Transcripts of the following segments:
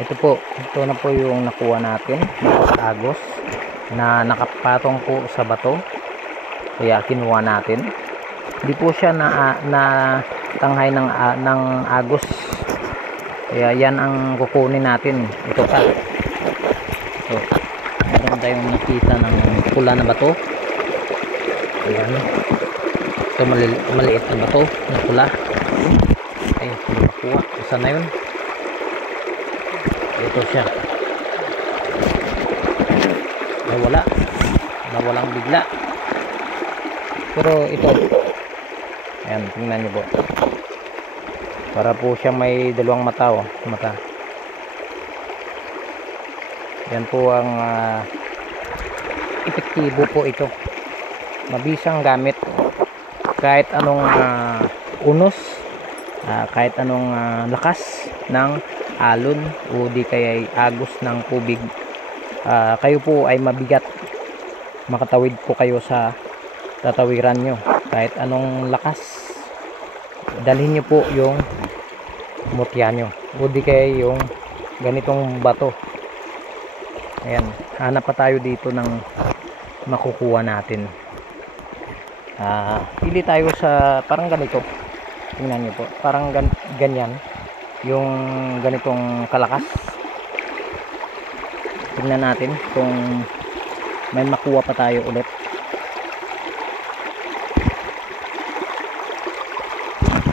Ito po, ito na po yung nakuha natin, agos na nakapatong po sa bato. Kaya kinuha natin. Hindi po siya na tanghay ng agos. Kaya yan ang kukunin natin. Ito pa. Ito. Meron tayong nakita ng pula na bato. Ayan. Ito maliit na bato na pula. Ay, nakuha. Saan na yun? Ito siya. Nawalang bigla. Pero ito, ayan, tingnan nyo po, para po siya may dalawang mata, oh, mata. Yan po ang epektibo po ito. Mabisang gamit kahit anong unos, kahit anong lakas ng alon o di kaya agos ng tubig. Kayo po ay mabigat, makatawid po kayo sa tatawiran nyo kahit anong lakas. Dalhin nyo po yung mutya nyo o di kaya yung ganitong bato. Ayan, hanap pa tayo dito ng makukuha natin. Pili tayo sa parang ganito. Tingnan nyo po, parang ganyan yung ganitong kalakas. Tingnan natin kung may makuha pa tayo ulit.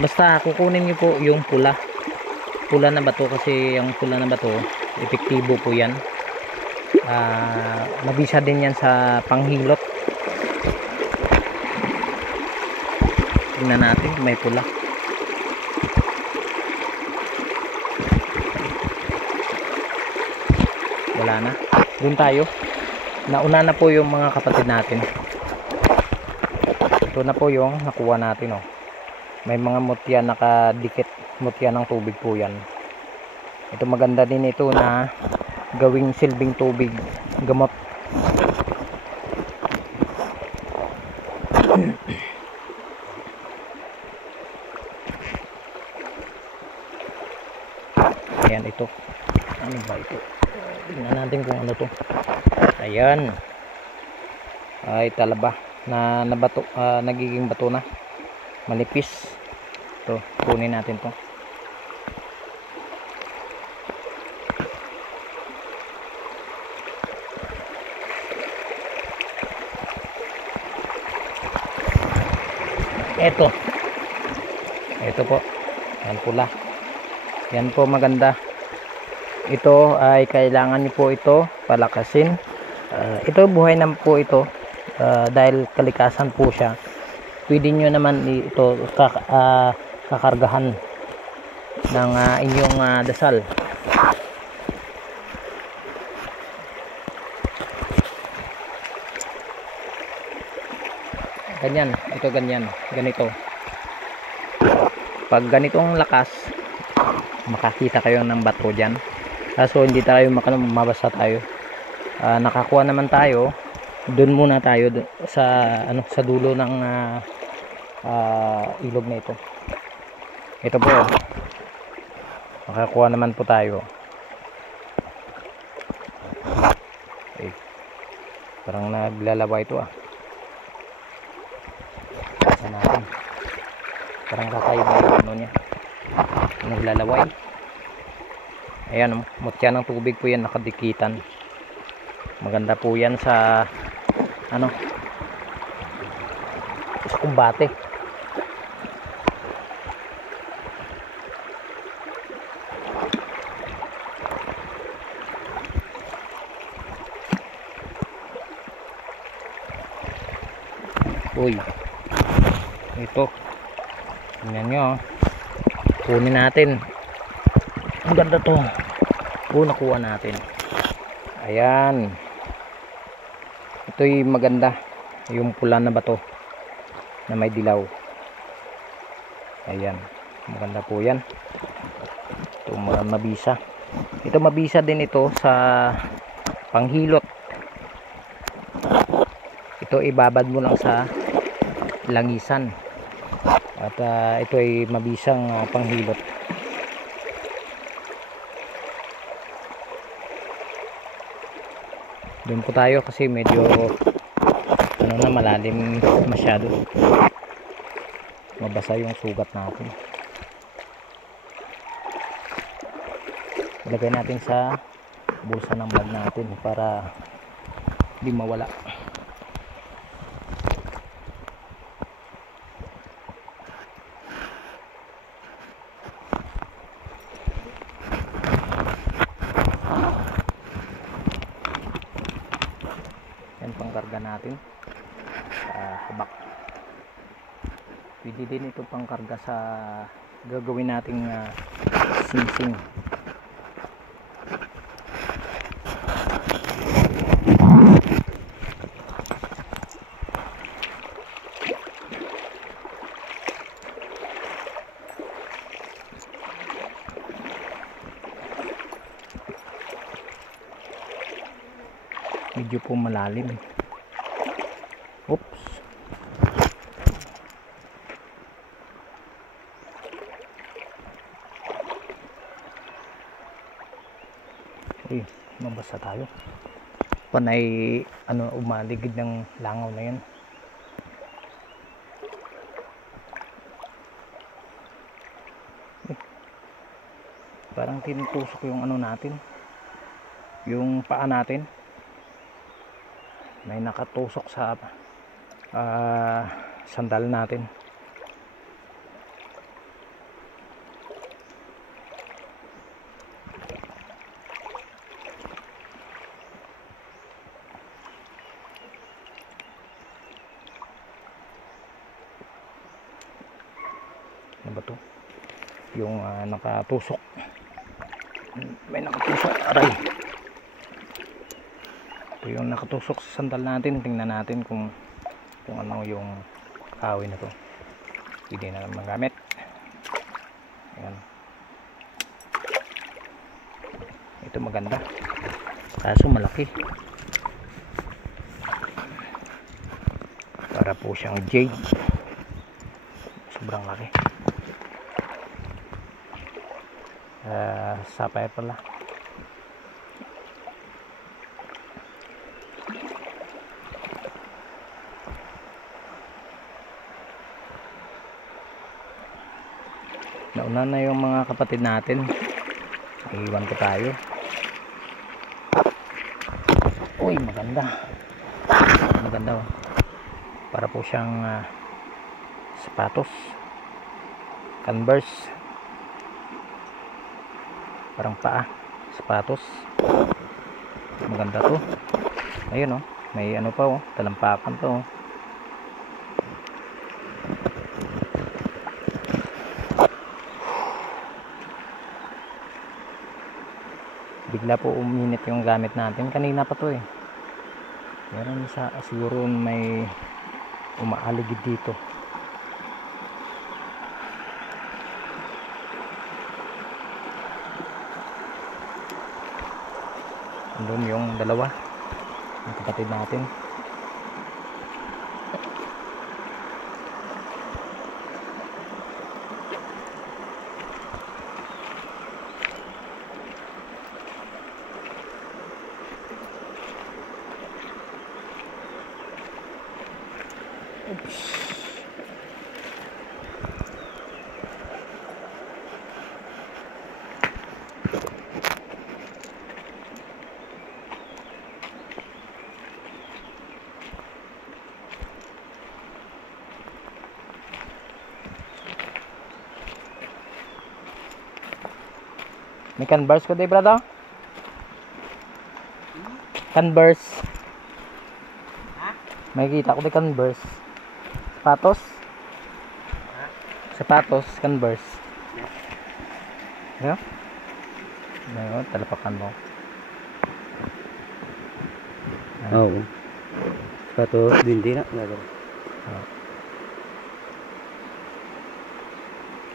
Basta kukunin nyo po yung pula na bato, kasi yung pula na bato epektibo po yan. Mabisa din yan sa panghilot. Tingnan natin kung may pula. Wala na. Doon tayo. Nauna na po yung mga kapatid natin. Ito na po yung nakuha natin, oh. May mga mutya nakadikit, mutya ng tubig po yan. Ito maganda din ito na gawing silbing tubig, gamot. Ayan, ito. Ano ba ito? Tingnan natin kung ano to. Ayan. Ay, talaba na bato, nagiging bato na. Manipis. Ito, kunin natin to. Ito po. Yan pula. Yan po maganda. Ito ay kailangan niyo po ito palakasin. Ito buhay na po ito, dahil kalikasan po siya. Pwede nyo naman ito kakargahan ng inyong dasal. Ganyan, ito ganyan, ganito. Pag ganitong lakas, makakita kayo ng bato dyan. Kaso hindi tayo mabasa tayo. Nakakuha naman tayo. Doon muna tayo sa dulo ng ilog na ito. Ito po, makakuha naman po tayo. Okay. Parang naglalaway ito, Kasi natin, parang kakaiba yung ano niya, naglalaway. Ayan, mutya ng tubig po yan, nakadikitan. Maganda po yan sa sa kumbate. Uy, ito, tingnan nyo, kunin natin. Ang ganda to. Nakuha natin. Ayan, ito'y maganda, yung pula na bato na may dilaw. Ayan, maganda po yan. Ito mabisa. Ito mabisa din ito sa panghilot. Ito ibabad mo lang sa langisan. At ito ay mabisang panghilot. Doon po tayo kasi medyo ano na, malalim masyado, mabasa yung sugat natin. Ilagay natin sa bulsa ng bag natin para di mawala. Yan pangkarga natin sa habak. Pwede din ito pangkarga sa gagawin nating singsing. Medyo po malalim. Oops. Uy, mabasa tayo. Panay ano, umaligid ng langaw na yan. Parang tinutusok yung ano natin, yung paa natin. May nakatusok sa sandal natin. Ano ba to? Yung nakatusok. May nakatusok, aray. Ito yung nakatusok sa sandal natin. Tingnan natin kung ano yung kahoy na to. Pwede na magamit. Ayan. Ito maganda, kaso malaki. Para po siyang jade. Sobrang laki. Sapphire pala. Nauna na yung mga kapatid natin. Iwan ko tayo. Uy, maganda. Maganda oh. Para po siyang sapatos. Converse. Parang paa. Sapatos. Maganda to. Ayun oh. May ano pa oh. Talampakan to oh. Bigla po uminit yung gamit natin. Kanina pa to eh. Meron siguro may umaaligid dito. Andun yung dalawa, yung kapatid natin. Oops. May Converse ko day, brado? Converse. Ha? May kita ko day Converse. Sapatos? Ha? Sapatos, Converse. Ano? Ano, talapakan mo. Oo. Sapatos din din na.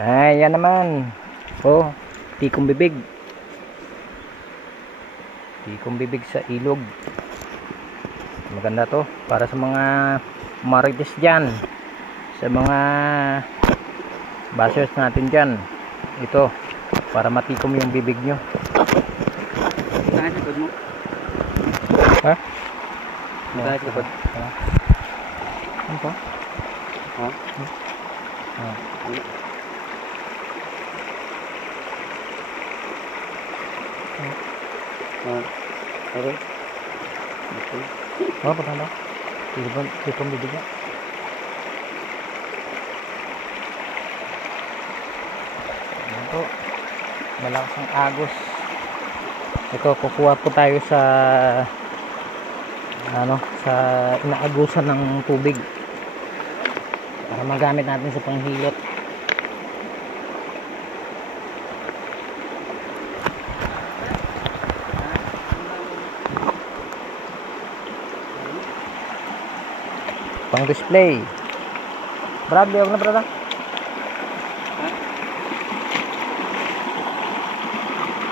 Ay, yan naman. Oh, tikong bibig. Tikong bibig sa ilog. Maganda to para sa mga marites dyan, sa mga bashers natin dyan. Ito para matikom yung bibig nyo. Saan sa mo? Ha? Kahit likod. Ano po? Ha? Ah. Okay. Okay. Oh, patang daw. Tipon bibig niya. Ayan po. Malakas ang agos. Ito, kukuha po tayo sa sa inaagusan ng tubig para magamit natin sa panghilot. Pang display. Brad, liwag na brad.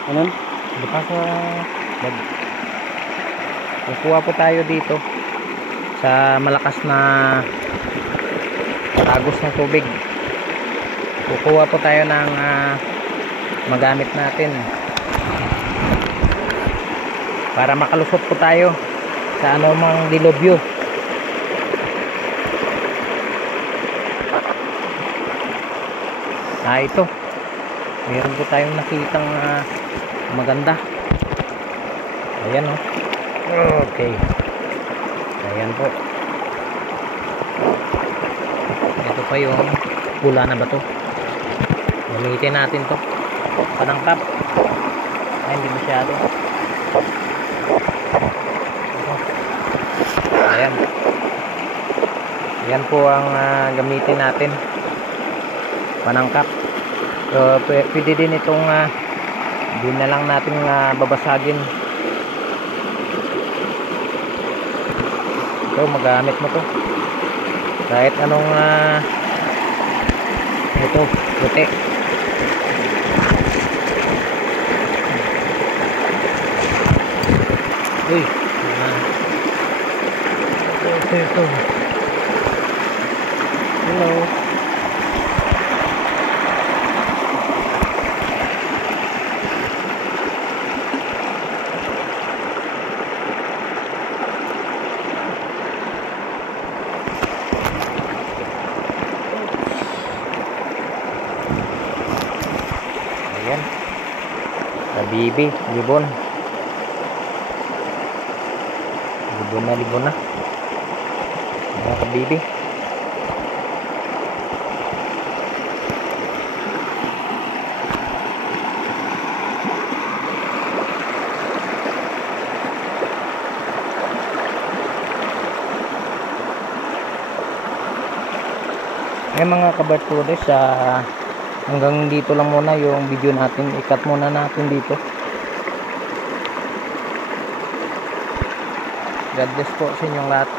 Ano? Di pa sa kukuha po tayo dito sa malakas na agos ng tubig. Kukuha po tayo ng magamit natin para makalusot po tayo sa anumang dilubyo. Ito meron po tayong nakitang maganda. Ayan okay, ayan po. Ito pa yung pula na bato. Gamitin natin to panangkap. Hindi masyado. Ayan, ayan po ang gamitin natin, panangkap. So, pwede din itong di na lang natin babasagin. Ito, magamit mo to kahit anong ito, puti. Uy, ito. Hello. Ayan, kabibi, libon na mga kabibi. Mga kabartudes, hanggang dito lang muna yung video natin. I-cut muna natin dito. God bless po sa inyong lahat.